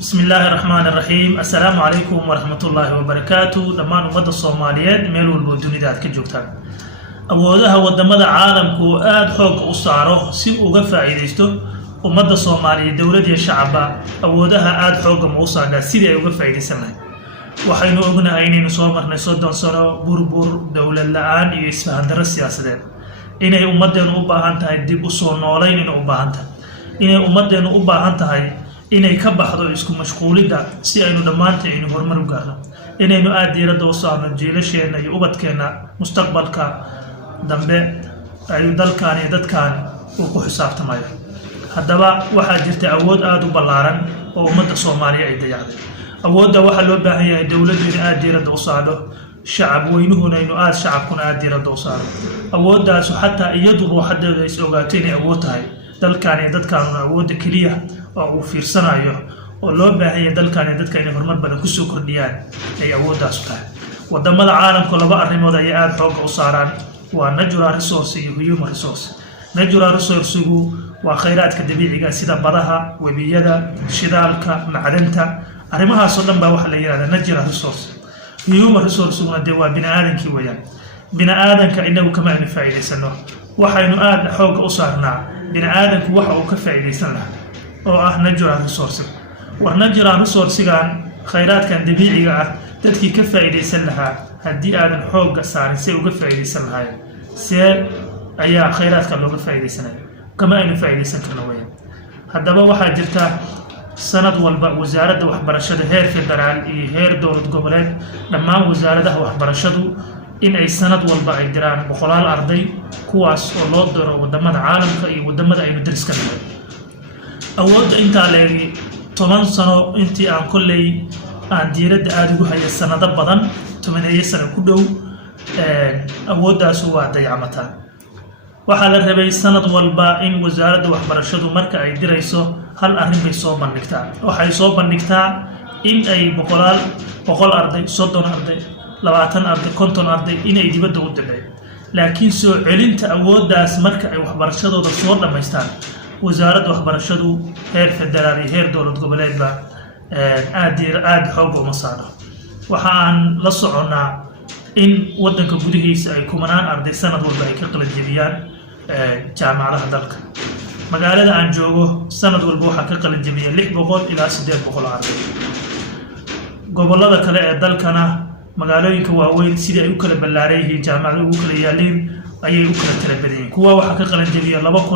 بسم الله الرحمن الرحيم السلام عليكم ورحمة الله وبركاته دمان أمد الصوماليات ميلو البودوني داد كجوكتان أودها ودمد عالم كو آد حوق أصاره سي أغفى إيديستو أمد الصومالية دولة الشعب أودها آد حوق موصانا سيدي أغفى إيديسان وحينو أغنى أيني نصومر نصدن صنو بربور دولة لآن يسفهان در السياسة إنه أمدين أباهانتها ديب أصول نولين أباهانتها إنه أمدين أباهانتها inay ka baxdo isku mashquulida si aynu dhamaanteen horumar u gaarno inaynu aad diirada u saarno jiilasheena iyo ubadkeena mustaqbalka dambe ay dalkaan iyo dadkaan ku xisaabtamayo hadaba waxa jirta awood aad u ballaaran oo ummadda Soomaaliyeed ay dayacday awoodda waxa loo baahan yahay dawladdu in aad diirada u saarto shacab weynuhuna inuu aad shacabkuna aad diirada u saaro awooddaas xataa iyadu ruuxadeeda is ogaatay inay awood tahay dalkaan iyo dadkaan awoodda kaliya oo fiirsanayo oo loo baahan yahay dalkaan iyo dadkaan inay horumar badan ku soo kordhiyaan ay awooddaas tahay wadamada caalamka laba arrimood ay aad xoog u saaraan waa natural resource iyo human resource natural resource waa khayraadka dabiiciga sida badaha webiyada shidaalka macdanta arrimahaas oo dhan baa waxa la yiraahdaa natural resource human resource waa bini'aadankii weeyaan bini'aadanka inagu kama aynu faa'iideysano waxaynu aad xoog u saarnaa bini'aadanku waxa uu ka faa'iideysan lahaa oo ah natural resource natural resource khayraadkan dabiiciga ah dadkii ka faa'iideysan lahaa haddii aadan xoog saarin si uga faa'iideysan lahayn see ayaa khayraadka looga faa'iideysanaya kama aynu faa'iideysan karno weeyaan haddaba waxaa jirta sanad walba wasaaradda waxbarashada heer federaal iyo heer dowlad goboleed dhammaan wasaaradaha waxbarashadu in ay sanad walba ay diraan boqolaal arday kuwaas oo loo diro wadamada caalamka iyo wadamada aynu dariska nahay awoodda inta leegi 10 sano intii aan kullay aan diirada aad ugu hayay sanado badan 10 sano ku dhow awooddaas waa dayacmata waxa la rabay sanad walba in wasaaradda waxbarashadu marka ay dirayso hal arrin bay soo bandhigtaa waxay soo bandhigtaa in ay boqol arday 30 arday 20 arday 50 arday inay dibadda u direen laakiin soo celinta awooddaas marka ay waxbarashadooda soo dhameystaan wasaaradda waxbarashadu heer federaal iyo heer dowlad goboleedba aad xoog uma saaro waxa aan la soconaa in wadanka gudihiisa ay kumanaan arday sanad walba ay ka qalin jebiyaan jaamacadaha dalka magaalada aan joogo sanad walba waxa ka qalin jebiya 600 ilaa 800 arday gobolada kale ee dalkana magaalooyinka waaweyn sidii ay u kala ballaaran yihiin jaamacadaha ugu kala yaaleen ayay u kala tira badan yihiin kuwa waxa ka qalin jebiya 2